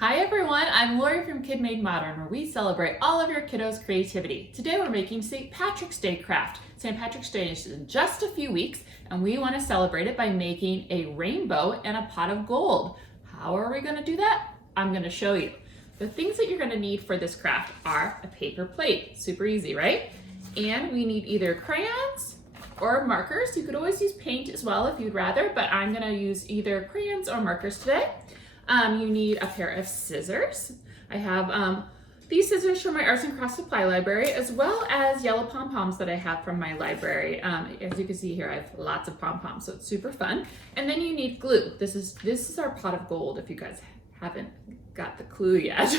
Hi everyone, I'm Laurie from KidMadeModern, where we celebrate all of your kiddos' creativity. Today we're making St. Patrick's Day craft. St. Patrick's Day is in just a few weeks, and we want to celebrate it by making a rainbow and a pot of gold. How are we going to do that? I'm going to show you. The things that you're going to need for this craft are a paper plate, super easy, right? And we need either crayons or markers. You could always use paint as well if you'd rather, but I'm going to use either crayons or markers today. You need a pair of scissors. I have these scissors from my Arts and Crafts Supply Library, as well as yellow pom-poms that I have from my library. As you can see here, I have lots of pom-poms, so it's super fun. And then you need glue. This is our pot of gold, if you guys haven't got the clue yet.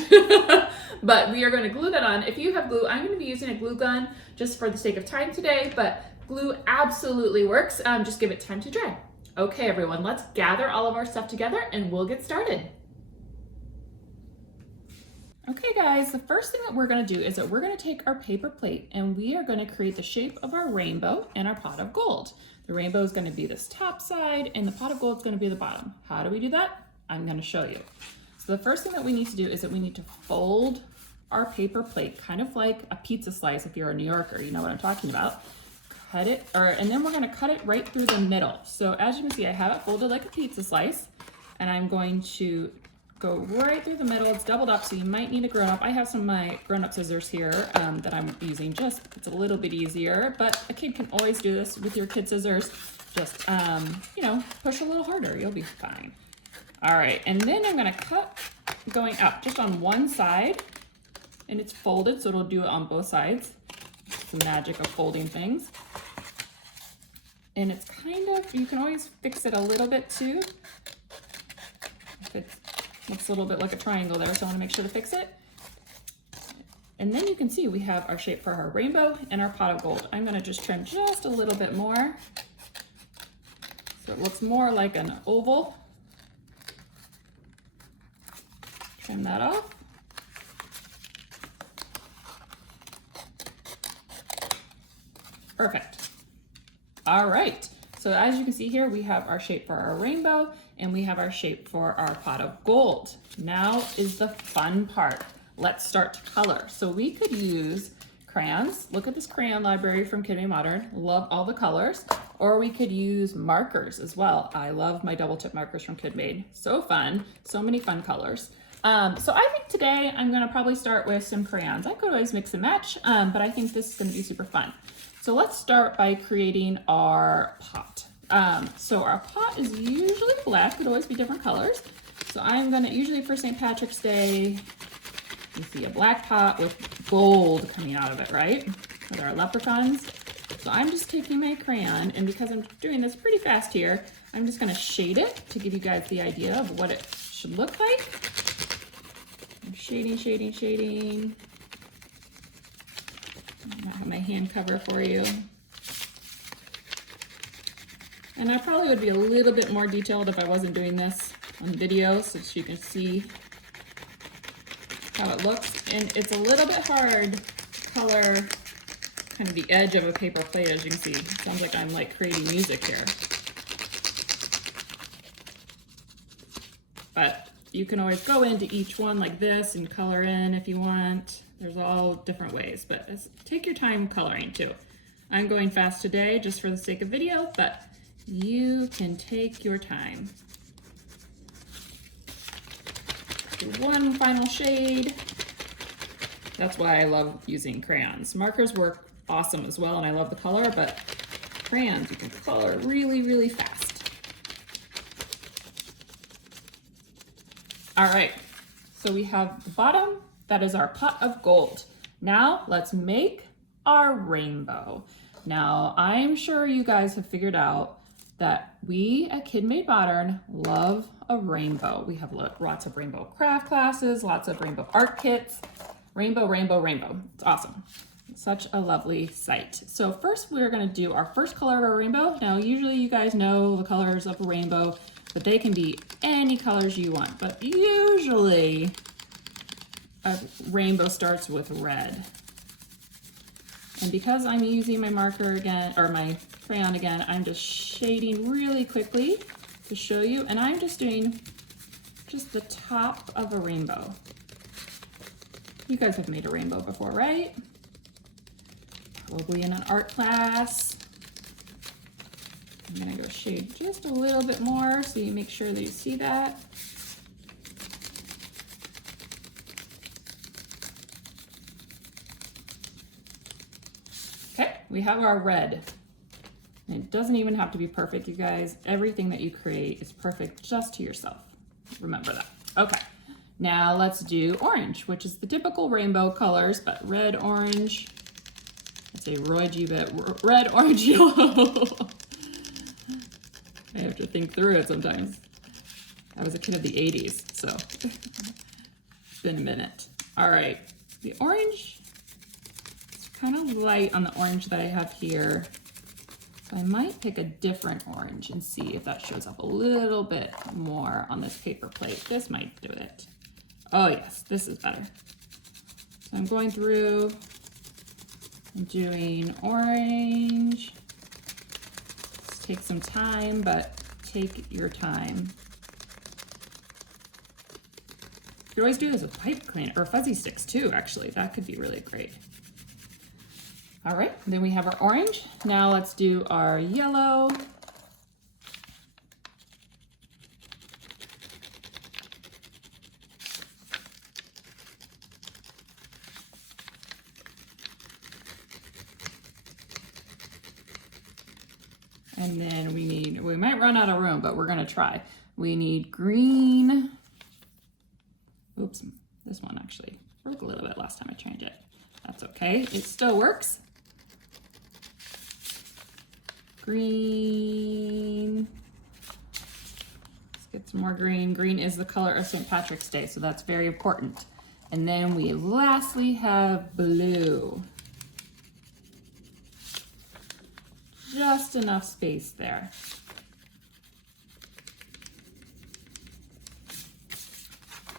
But we are going to glue that on. If you have glue, I'm going to be using a glue gun just for the sake of time today, but glue absolutely works. Just give it time to dry. Okay, everyone, let's gather all of our stuff together and we'll get started. Okay, guys, the first thing that we're going to do is that we're going to take our paper plate and we are going to create the shape of our rainbow and our pot of gold. The rainbow is going to be this top side and the pot of gold is going to be the bottom. How do we do that? I'm going to show you. So the first thing that we need to do is that we need to fold our paper plate, kind of like a pizza slice. If you're a New Yorker, you know what I'm talking about. Cut it, and then we're going to cut it right through the middle. So as you can see, I have it folded like a pizza slice, and I'm going to go right through the middle. It's doubled up, so you might need a grown-up. I have some of my grown-up scissors here that I'm using. It's a little bit easier, but a kid can always do this with your kid scissors. Just, you know, push a little harder. You'll be fine. All right, and then I'm going to cut going up just on one side, and it's folded, so it'll do it on both sides. It's the magic of folding things. And it's kind of, you can always fix it a little bit too. If it looks a little bit like a triangle there, so I want to make sure to fix it. And then you can see we have our shape for our rainbow and our pot of gold. I'm going to just trim just a little bit more so it looks more like an oval. Trim that off. Perfect. All right, so as you can see here, we have our shape for our rainbow and we have our shape for our pot of gold. Now is the fun part. Let's start to color. So we could use crayons. Look at this crayon library from KidMadeModern. Love all the colors. Or we could use markers as well. I love my double tip markers from KidMade. So fun, so many fun colors. So I think today I'm gonna probably start with some crayons. I could always mix and match, but I think this is gonna be super fun. So let's start by creating our pot. So our pot is usually black, could always be different colors. So I'm gonna, usually for St. Patrick's Day, you see a black pot with gold coming out of it, right? With our leprechauns. So I'm just taking my crayon, and because I'm doing this pretty fast here, I'm just gonna shade it to give you guys the idea of what it should look like. I'm shading, shading, shading. I have my hand cover for you. And I probably would be a little bit more detailed if I wasn't doing this on video so that you can see how it looks. And it's a little bit hard to color kind of the edge of a paper plate, as you can see. It sounds like I'm like creating music here. But you can always go into each one like this and color in if you want. There's all different ways, but take your time coloring too. I'm going fast today just for the sake of video, but you can take your time. Do one final shade. That's why I love using crayons. Markers work awesome as well, and I love the color, but crayons, you can color really, really fast. All right, so we have the bottom. That is our pot of gold. Now let's make our rainbow. Now I'm sure you guys have figured out that we at KidMadeModern love a rainbow. We have lots of rainbow craft classes, lots of rainbow art kits. Rainbow, rainbow, rainbow. It's awesome. It's such a lovely sight. So first we're gonna do our first color of our rainbow. Now usually you guys know the colors of a rainbow, but they can be any colors you want. But usually a rainbow starts with red. And because I'm using my marker again, or my crayon again, I'm just shading really quickly to show you. And I'm just doing just the top of a rainbow. You guys have made a rainbow before, right? Probably in an art class. I'm gonna go shade just a little bit more so you make sure that you see that. Okay, we have our red. And it doesn't even have to be perfect, you guys. Everything that you create is perfect just to yourself. Remember that. Okay, now let's do orange, which is the typical rainbow colors, but red, orange. I'd say roygy, but red, orange, yellow. I have to think through it sometimes. I was a kid of the 80s, so it's been a minute. All right, the orange, it's kind of light on the orange that I have here. So I might pick a different orange and see if that shows up a little bit more on this paper plate. This might do it. Oh yes, this is better. So I'm going through and doing orange. Take some time, but take your time. You could always do this with pipe cleaner or fuzzy sticks too, actually. That could be really great. All right, then we have our orange. Now let's do our yellow. And then we might run out of room, but we're gonna try. We need green. Oops, this one actually broke a little bit last time I changed it. That's okay, it still works. Green. Let's get some more green. Green is the color of St. Patrick's Day, so that's very important. And then we lastly have blue. Just enough space there.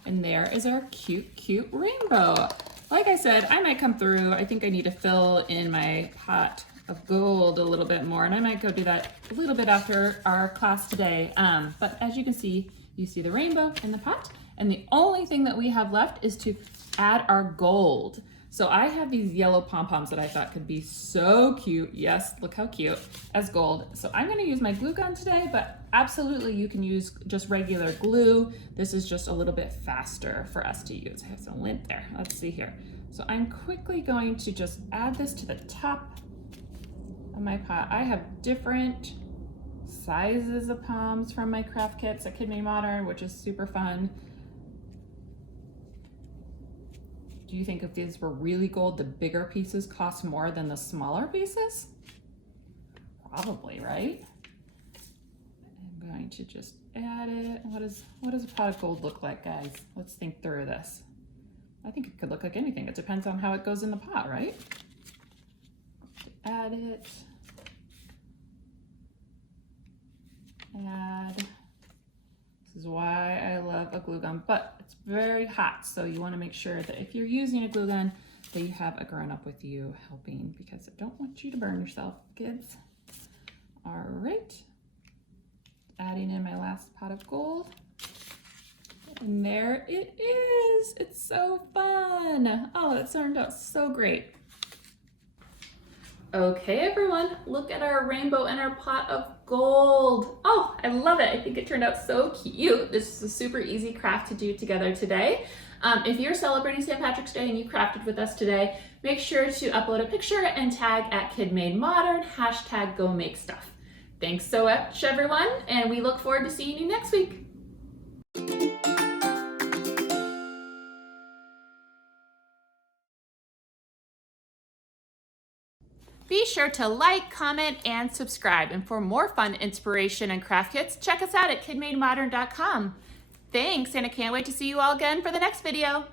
And there is our cute, cute rainbow. Like I said, I might come through. I think I need to fill in my pot of gold a little bit more, and I might go do that a little bit after our class today. But as you can see, you see the rainbow in the pot, and the only thing that we have left is to add our gold. So I have these yellow pom-poms that I thought could be so cute. Yes, look how cute, as gold. So I'm gonna use my glue gun today, but absolutely you can use just regular glue. This is just a little bit faster for us to use. I have some lint there, let's see here. So I'm quickly going to just add this to the top of my pot. I have different sizes of poms from my craft kits at KidMadeModern, which is super fun. Do you think if these were really gold, the bigger pieces cost more than the smaller pieces? Probably, right? I'm going to just add it. What does a pot of gold look like, guys? Let's think through this. I think it could look like anything. It depends on how it goes in the pot, right? Add it. Add. This is why I love a glue gun, but it's very hot, so you want to make sure that if you're using a glue gun that you have a grown-up with you helping, because I don't want you to burn yourself, kids. All right, adding in my last pot of gold, and there it is. It's so fun. Oh, that turned out so great. Okay, everyone, look at our rainbow and our pot of gold. Oh, I love it. I think it turned out so cute. This is a super easy craft to do together today. If you're celebrating St. Patrick's Day and you crafted with us today, make sure to upload a picture and tag at KidMadeModern, #GoMakeStuff. Thanks so much, everyone, and we look forward to seeing you next week. Be sure to like, comment, and subscribe. And for more fun inspiration and craft kits, check us out at KidMadeModern.com. Thanks, and I can't wait to see you all again for the next video.